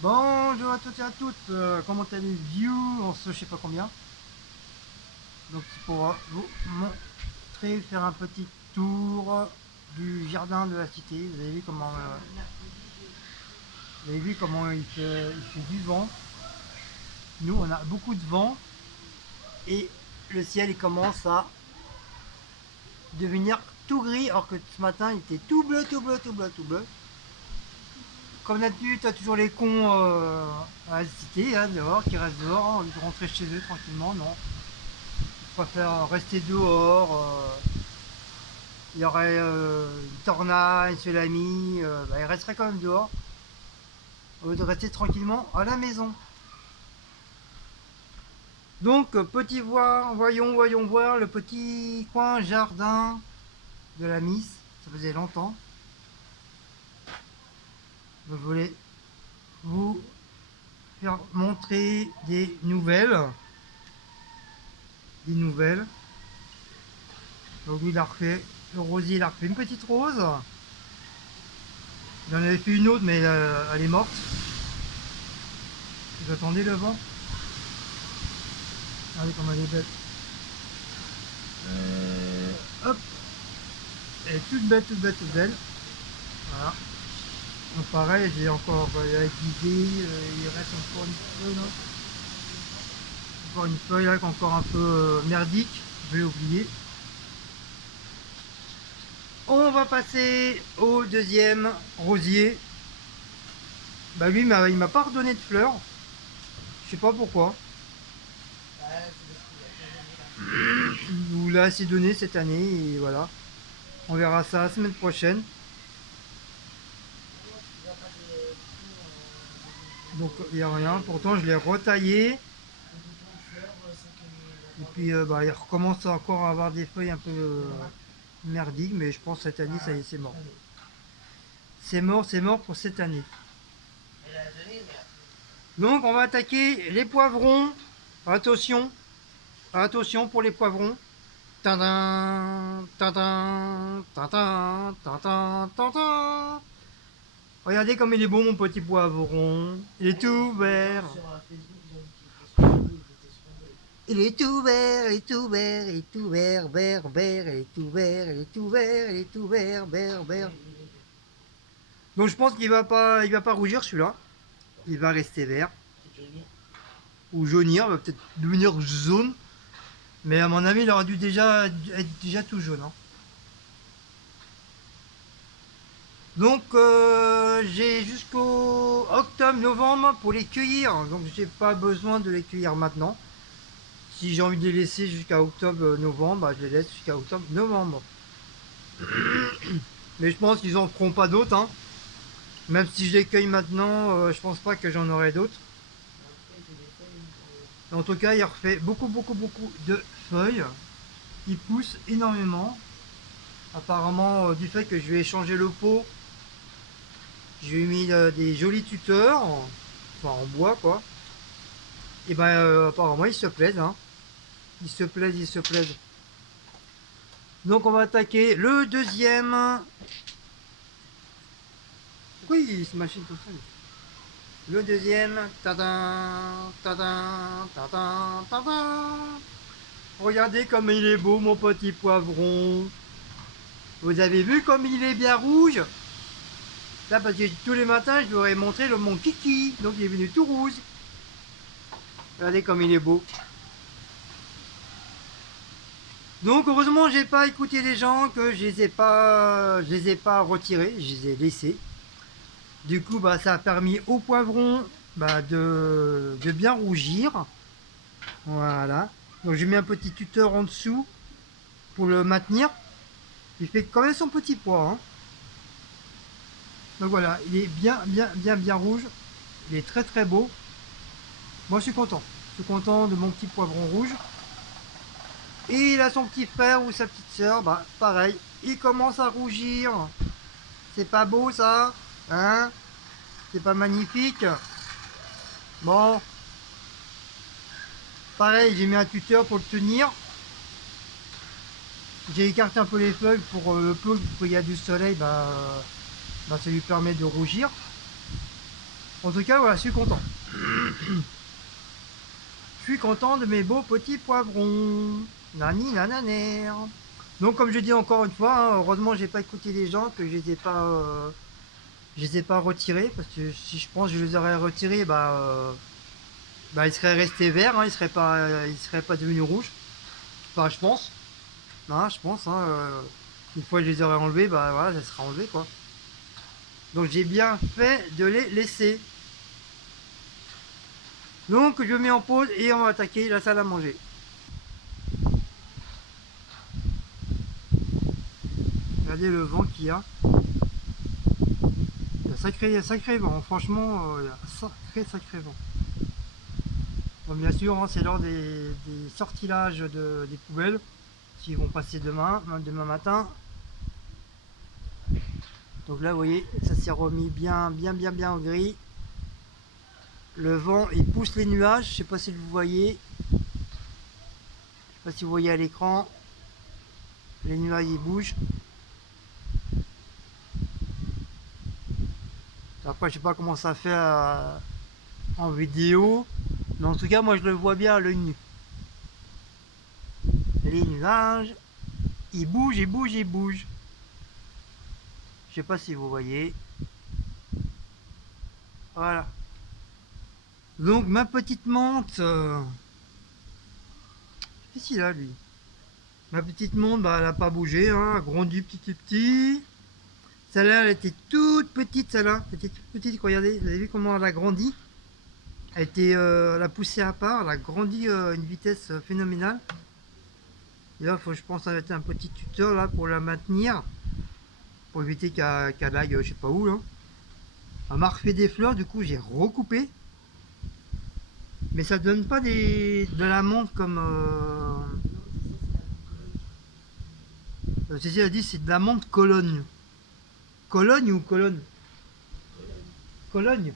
Bonjour à toutes et à toutes, comment allez vous en ce je sais pas combien. Donc c'est pour vous montrer, faire un petit tour du jardin de la cité. Vous avez vu comment il fait du vent. Nous on a beaucoup de vent et le ciel il commence à devenir tout gris alors que ce matin il était tout bleu, tout bleu, tout bleu, tout bleu. Comme d'habitude, t'as toujours les cons à la cité, hein, dehors, qui restent dehors, hein, au lieu de rentrer chez eux tranquillement, non. Ils préfèrent rester dehors. Il y aurait une tornade, une tsunami, bah, ils resteraient quand même dehors, au lieu de rester tranquillement à la maison. Donc, voyons voir le petit coin jardin de la Miss. Ça faisait longtemps. Donc, je voulais vous faire montrer des nouvelles. Des nouvelles. Donc lui, il a refait, le rosier, il a refait une petite rose. Il en avait fait une autre, mais elle est morte. Vous attendez le vent. Regardez comme elle est belle. Hop, elle est toute belle, toute belle, toute belle. Voilà. Donc pareil, j'ai encore avec l'idée, il reste encore une feuille là. Encore une feuille là, qui est encore un peu merdique. Je vais oublier. On va passer au deuxième rosier. Bah lui, il m'a pas redonné de fleurs. Je sais pas pourquoi. Il nous l'a assez donné cette année et voilà. On verra ça la semaine prochaine. Donc il n'y a rien. Pourtant je l'ai retaillé. Et puis bah, il recommence encore à avoir des feuilles un peu merdiques. Mais je pense que cette année, ça y est, c'est mort. C'est mort pour cette année. Donc on va attaquer les poivrons. Attention. Attention pour les poivrons. Tadam, tadam, tadam, tadam, tadam. Regardez comme il est beau mon petit poivron. Il est tout vert. Il est tout vert, il est tout vert, il est tout vert, vert, vert, il est tout vert, il est tout vert, il est tout vert, vert, vert. Donc je pense il va pas rougir celui-là. Il va rester vert. Ou jaunir, il va peut-être devenir jaune. Mais à mon avis, il aurait dû déjà être déjà tout jaune, hein. Donc j'ai jusqu'au octobre-novembre pour les cueillir. Donc j'ai pas besoin de les cueillir maintenant. Si j'ai envie de les laisser jusqu'à octobre-novembre, bah, je les laisse jusqu'à octobre-novembre. Mais je pense qu'ils en feront pas d'autres, hein. Même si je les cueille maintenant, je pense pas que j'en aurai d'autres. En tout cas, il refait beaucoup, beaucoup, beaucoup de feuilles. Il pousse énormément. Apparemment, du fait que je vais changer le pot, je lui ai mis des jolis tuteurs, enfin en bois quoi. Et ben apparemment ils se plaisent, hein. Ils se plaisent, ils se plaisent. Donc on va attaquer le deuxième. Pourquoi il se machine tout seul? Le deuxième. Tadam, tadam, tadam, tadam. Regardez comme il est beau mon petit poivron. Vous avez vu comme il est bien rouge? Là parce que tous les matins je lui aurais montré mon kiki. Donc il est venu tout rouge. Regardez comme il est beau. Donc heureusement j'ai pas écouté les gens, que je les ai pas retirés, je les ai laissés. Du coup bah, ça a permis au poivron bah, de bien rougir. Voilà. Donc j'ai mis un petit tuteur en dessous pour le maintenir. Il fait quand même son petit pois, hein. Donc voilà, il est bien rouge. Il est très très beau. Moi je suis content. Je suis content de mon petit poivron rouge. Et il a son petit frère ou sa petite soeur, bah pareil, il commence à rougir. C'est pas beau ça, hein? C'est pas magnifique? Bon, pareil, j'ai mis un tuteur pour le tenir. J'ai écarté un peu les feuilles pour le peu qu'il y a du soleil, bah, ça lui permet de rougir. En tout cas, voilà, je suis content. Je suis content de mes beaux petits poivrons. Nani nananer. Donc comme je dis encore une fois, hein, heureusement j'ai pas écouté les gens, que je les ai pas retirés, parce que si je pense que je les aurais retirés, ils seraient restés verts, hein, ils seraient pas devenus rouges. Enfin, je pense. Non, je pense. Hein, une fois que je les aurais enlevés, bah voilà, ça sera enlevé quoi. Donc j'ai bien fait de les laisser. Donc je mets en pause et on va attaquer la salle à manger. Regardez le vent qu'il y a. Il y a sacré vent. Franchement, il y a sacré vent. Bon, bien sûr, hein, c'est lors des sortilages des poubelles. S'ils vont passer demain matin. Donc là, vous voyez, ça s'est remis bien au gris. Le vent, il pousse les nuages. Je sais pas si vous voyez. Je sais pas si vous voyez à l'écran. Les nuages, ils bougent. Après, je sais pas comment ça fait en vidéo. Mais en tout cas, moi, je le vois bien à l'œil nu. Les nuages, ils bougent, ils bougent, ils bougent. Je sais pas si vous voyez. Voilà. Donc, ma petite menthe. Qu'est-ce qu'il a, lui? Ma petite menthe, bah, elle a pas bougé, hein. Elle a grandi petit à petit. Celle-là, elle était toute petite, celle-là. Elle était toute petite, regardez. Vous avez vu comment elle a grandi? Elle a poussé à part. Elle a grandi à une vitesse phénoménale. Et là, je pense, mettre un petit tuteur là pour la maintenir. Pour éviter qu'elle aille, je sais pas où, là. Elle m'a refait des fleurs, du coup, j'ai recoupé. Mais ça donne pas de la menthe comme. Cécile a dit c'est de la menthe Cologne. Cologne ou Cologne? Cologne.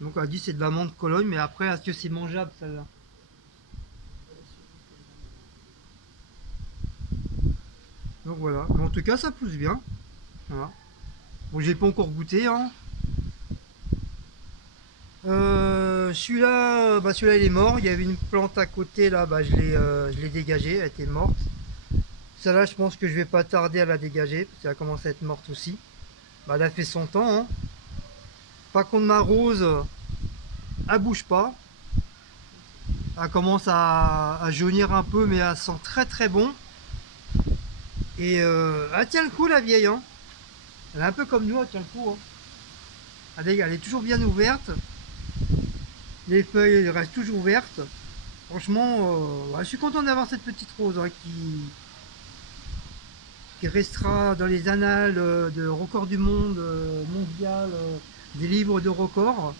Donc elle a dit c'est de la menthe Cologne, mais après, est-ce que c'est mangeable celle-là? Donc voilà. Mais en tout cas, ça pousse bien. Voilà. Bon, j'ai pas encore goûté, hein. Celui-là, il est mort. Il y avait une plante à côté là, je l'ai dégagée, elle était morte. Celle-là, je pense que je vais pas tarder à la dégager parce qu'elle commence à être morte aussi. Bah, elle a fait son temps, hein. Par contre, ma rose, elle bouge pas. Elle commence à jaunir un peu, mais elle sent très bon. Et elle tient le coup, la vieille, hein. Elle est un peu comme nous, elle tient le coup, hein. Elle est toujours bien ouverte. Les feuilles restent toujours vertes. Franchement, je suis content d'avoir cette petite rose, hein, qui restera dans les annales de record du monde mondial, des livres de records.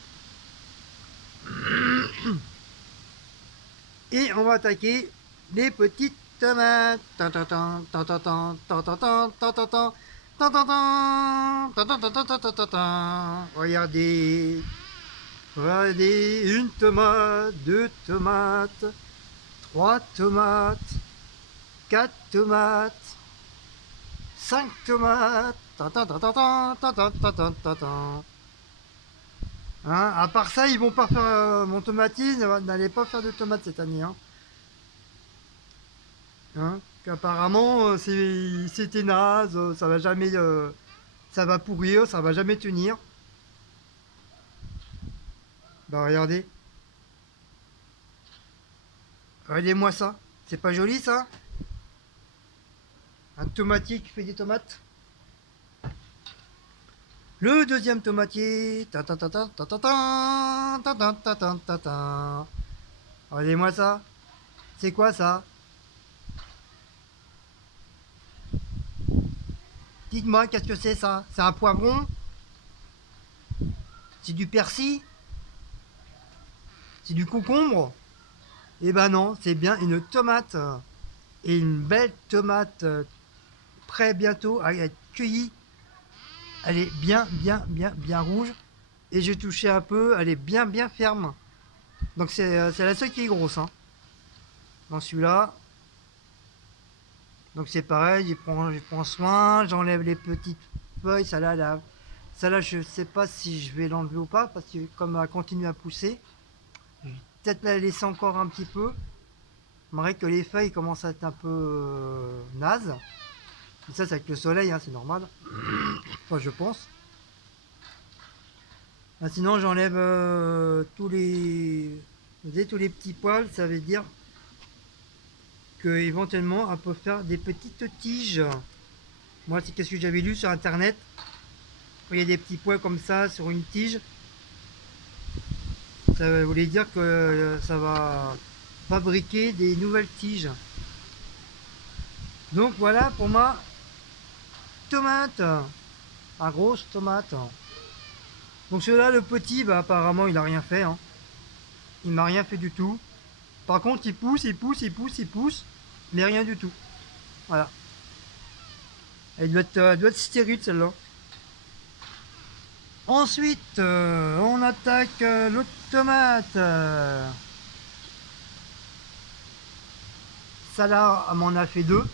Et on va attaquer les petites tomates. Regardez, regardez, une tomate, deux tomates, trois tomates, quatre tomates, cinq tomates. Hein, à part ça, ils vont pas faire mon tomatine, n'allez pas faire de tomates cette année. Hein. Hein, qu'apparemment, c'est ténace, ça va jamais, ça va pourrir, ça va jamais tenir. Bah regardez, regardez-moi ça. C'est pas joli ça? Un tomatier qui fait des tomates. Le deuxième tomatier. Regardez-moi ça. C'est quoi ça? Dites-moi, qu'est-ce que c'est ça? C'est un poivron? C'est du persil? C'est du concombre? Eh ben non, c'est bien une tomate. Et une belle tomate prête bientôt à être cueillie. Elle est bien rouge. Et j'ai touché un peu, elle est bien ferme. Donc c'est la seule qui est grosse. Hein. Dans celui-là. Donc c'est pareil, je prends soin, j'enlève les petites feuilles, ça là, Celle-là, je sais pas si je vais l'enlever ou pas, parce que comme elle continue à pousser, je vais peut-être la laisser encore un petit peu. Malgré que les feuilles commencent à être un peu nazes. Mais ça, c'est avec le soleil, hein, c'est normal. Enfin, je pense. Ah, sinon, j'enlève tous les... Vous voyez, tous les petits poils, ça veut dire que éventuellement, elle peut faire des petites tiges. Moi, c'est qu'est-ce que j'avais lu sur internet. Quand il y a des petits poils comme ça sur une tige, ça voulait dire que ça va fabriquer des nouvelles tiges. Donc voilà pour ma tomate, ma grosse tomate. Donc celui-là, le petit, bah, apparemment il a rien fait, hein. Il m'a rien fait du tout. Par contre il pousse, il pousse, il pousse, il pousse, mais rien du tout. Voilà. Elle doit être stérile celle-là. Ensuite, on attaque l'autre tomate. Celle-là, elle m'en a fait deux.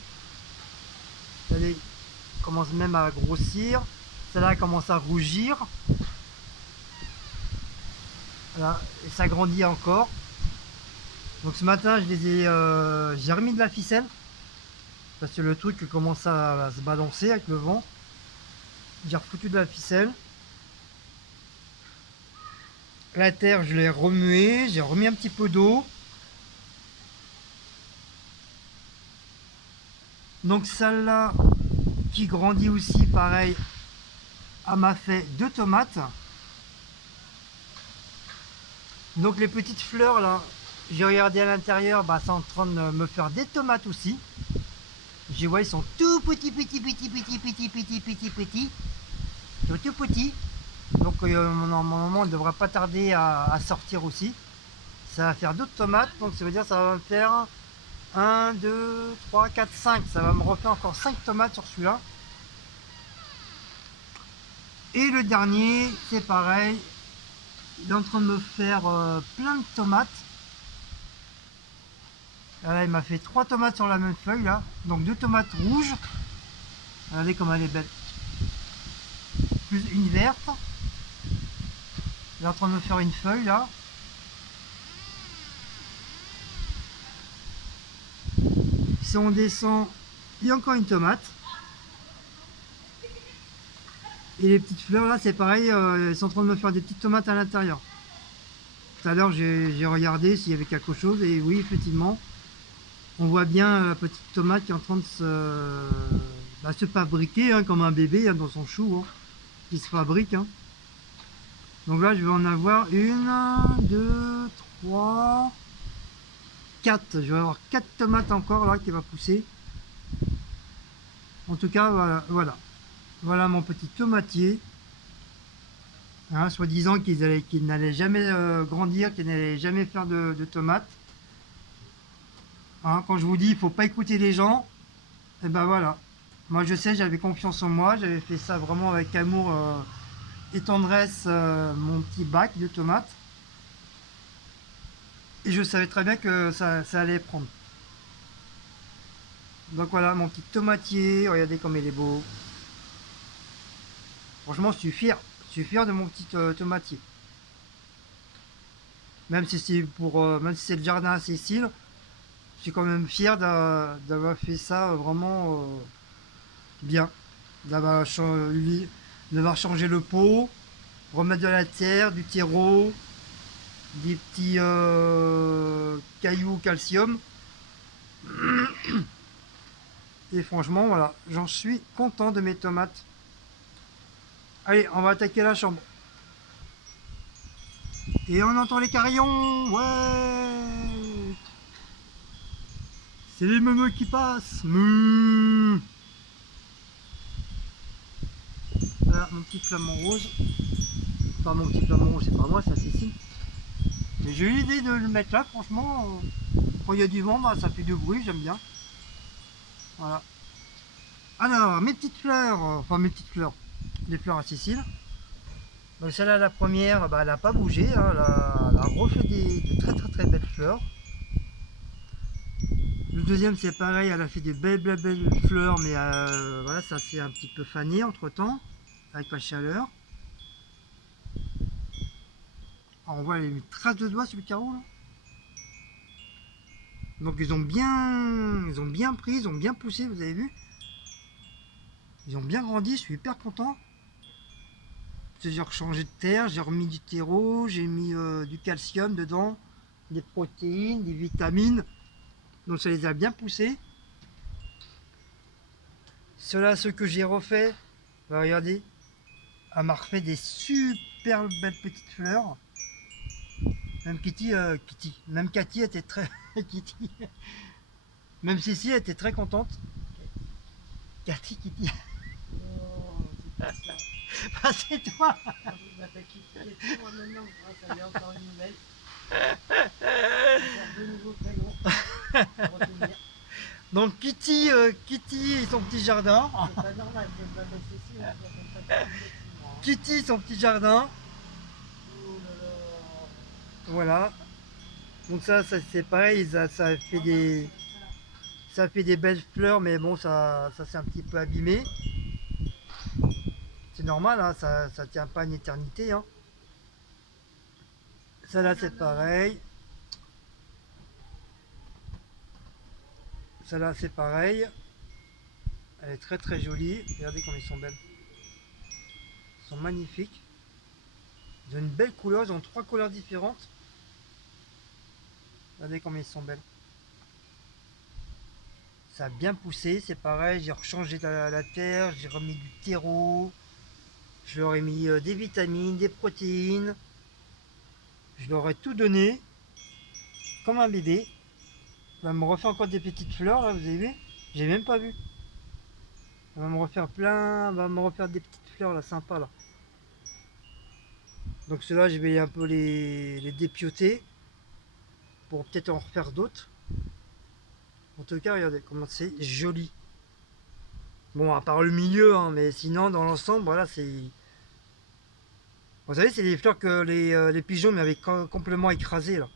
Elle commence même à grossir. Celle-là commence à rougir. Voilà. Et ça grandit encore. Donc ce matin, j'ai remis de la ficelle. Parce que le truc commence à se balancer avec le vent. J'ai refoutu de la ficelle. La terre, je l'ai remuée. J'ai remis un petit peu d'eau. Donc celle-là, qui grandit aussi, pareil, elle m'a fait deux tomates. Donc les petites fleurs là, j'ai regardé à l'intérieur, bah, c'est en train de me faire des tomates aussi. Je vois, ils sont tout petits, petits, petits, petits, petits, petits, petits, petits, tout petits. Donc normalement, on ne devrait pas tarder à sortir aussi. Ça va faire d'autres tomates, donc ça veut dire que ça va me faire 1, 2, 3, 4, 5. Ça va me refaire encore 5 tomates sur celui-là. Et le dernier, c'est pareil. Il est en train de me faire plein de tomates. Là, il m'a fait 3 tomates sur la même feuille là. Donc 2 tomates rouges. Regardez comme elle est belle. Plus une verte. Il est en train de me faire une feuille là. Si on descend, il y a encore une tomate. Et les petites fleurs là, c'est pareil, ils sont en train de me faire des petites tomates à l'intérieur. Tout à l'heure, j'ai regardé s'il y avait quelque chose, et oui, effectivement, on voit bien la petite tomate qui est en train de se fabriquer, hein, comme un bébé, hein, dans son chou, hein, qui se fabrique. Hein. Donc là, je vais en avoir une, deux, trois, quatre. Je vais avoir 4 tomates encore là qui va pousser. En tout cas, voilà. Voilà mon petit tomatier. Hein, soi-disant qu'ils n'allaient jamais grandir, qu'ils n'allaient jamais faire de tomates. Hein, quand je vous dis il faut pas écouter les gens, et ben voilà. Moi je sais, j'avais confiance en moi, j'avais fait ça vraiment avec amour et tendresse, mon petit bac de tomates. Et je savais très bien que ça allait prendre. Donc voilà mon petit tomatier, regardez comme il est beau. Franchement je suis fier de mon petit tomatier. Même si c'est même si c'est le jardin à Cécile, je suis quand même fier d'avoir fait ça vraiment bien. D'avoir changé le pot, remettre de la terre, du terreau, des petits cailloux calcium. Et franchement, voilà, j'en suis content de mes tomates. Allez, on va attaquer la chambre. Et on entend les carillons, ouais. C'est les meneaux qui passent. Mouh. Voilà mon petit flamant rose. Enfin mon petit flamant rose, c'est pas moi, c'est Cécile. Mais j'ai eu l'idée de le mettre là, franchement. Quand il y a du vent, bah, ça fait du bruit, j'aime bien. Voilà. Alors, mes petites fleurs, enfin mes petites fleurs, les fleurs à Cécile. Donc celle-là, la première, bah, elle n'a pas bougé, hein, elle a refait de très très très belles fleurs. Le deuxième c'est pareil, elle a fait des belles fleurs, mais voilà, ça s'est un petit peu fané entre temps, avec la chaleur. Alors, on voit les traces de doigts sur le carreau là. Donc ils ont bien pris, ils ont bien poussé, vous avez vu. Ils ont bien grandi, je suis hyper content. J'ai rechangé de terre, j'ai remis du terreau, j'ai mis du calcium dedans, des protéines, des vitamines. Donc ça les a bien poussés. Ceux que j'ai refait, bah, regardez, elle m'a refait des super belles petites fleurs. Même même Cathy était très Kitty. Même Cécile était très contente. Kitty. Non, c'est pas ça. Ah, c'est toi. Ah, vous m'appelez Kitty, moi maintenant, ça y est, encore une nouvelle. Encore deux nouveaux prénoms pour retenir. Donc Kitty et son petit jardin. C'est pas normal, je m'appelle Cécile, je m'appelle pas Kitty, moi. Kitty, son petit jardin. Oh là là. Voilà. Donc ça c'est pareil, ça fait des belles fleurs, mais bon, ça s'est un petit peu abîmé. C'est normal, hein, ça tient pas une éternité. Hein. Ça là c'est pareil. Ça là c'est pareil. Elle est très très jolie. Regardez comme ils sont belles. Ils sont magnifiques. Ils ont une belle couleur, ils ont 3 couleurs différentes. Regardez comme ils sont belles. Ça a bien poussé, c'est pareil, j'ai rechangé la terre, j'ai remis du terreau, je leur ai mis des vitamines, des protéines, je leur ai tout donné, comme un bébé. Elle va me refaire encore des petites fleurs, là, vous avez vu? J'ai même pas vu. Elle va me refaire elle va me refaire des petites fleurs, là, sympa, là. Donc ceux-là, je vais un peu les dépioter, pour peut-être en refaire d'autres. En tout cas, regardez comment c'est joli. Bon, à part le milieu, hein, mais sinon, dans l'ensemble, voilà, c'est... Vous savez, c'est des fleurs que les pigeons m'avaient complètement écrasées, là.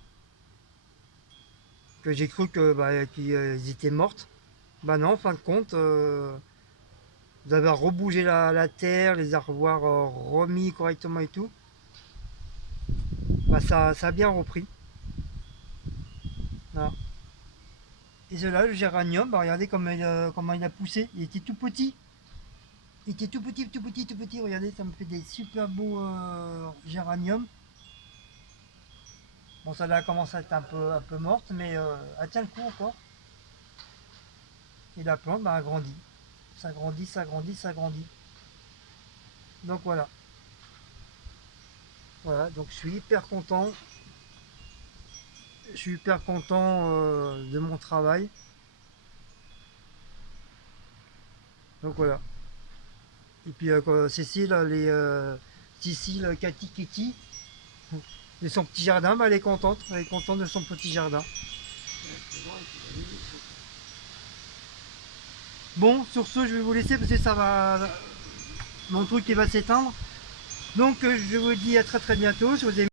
Que j'ai cru que qu'ils étaient mortes. Bah non, en fin de compte, vous avez rebougé la terre, les avoir remis correctement et tout. Bah ça a bien repris. Voilà. Et celui-là, le géranium, bah regardez comment il a poussé. Il était tout petit. Il était tout petit, tout petit, tout petit. Regardez, ça me fait des super beaux géraniums. Bon, ça là commence à être un peu morte, mais elle tient le coup encore. Et la plante, bah, elle grandit. Ça grandit, ça grandit, ça grandit. Donc voilà. Voilà, donc je suis hyper content. Je suis hyper content de mon travail. Donc voilà. Et puis Cécile, Cécile, Cathy, Kitty, et son petit jardin, bah, elle est contente. Elle est contente de son petit jardin. Bon, sur ce, je vais vous laisser parce que ça va. Mon truc il va s'éteindre. Donc je vous dis à très très bientôt. Si vous aimez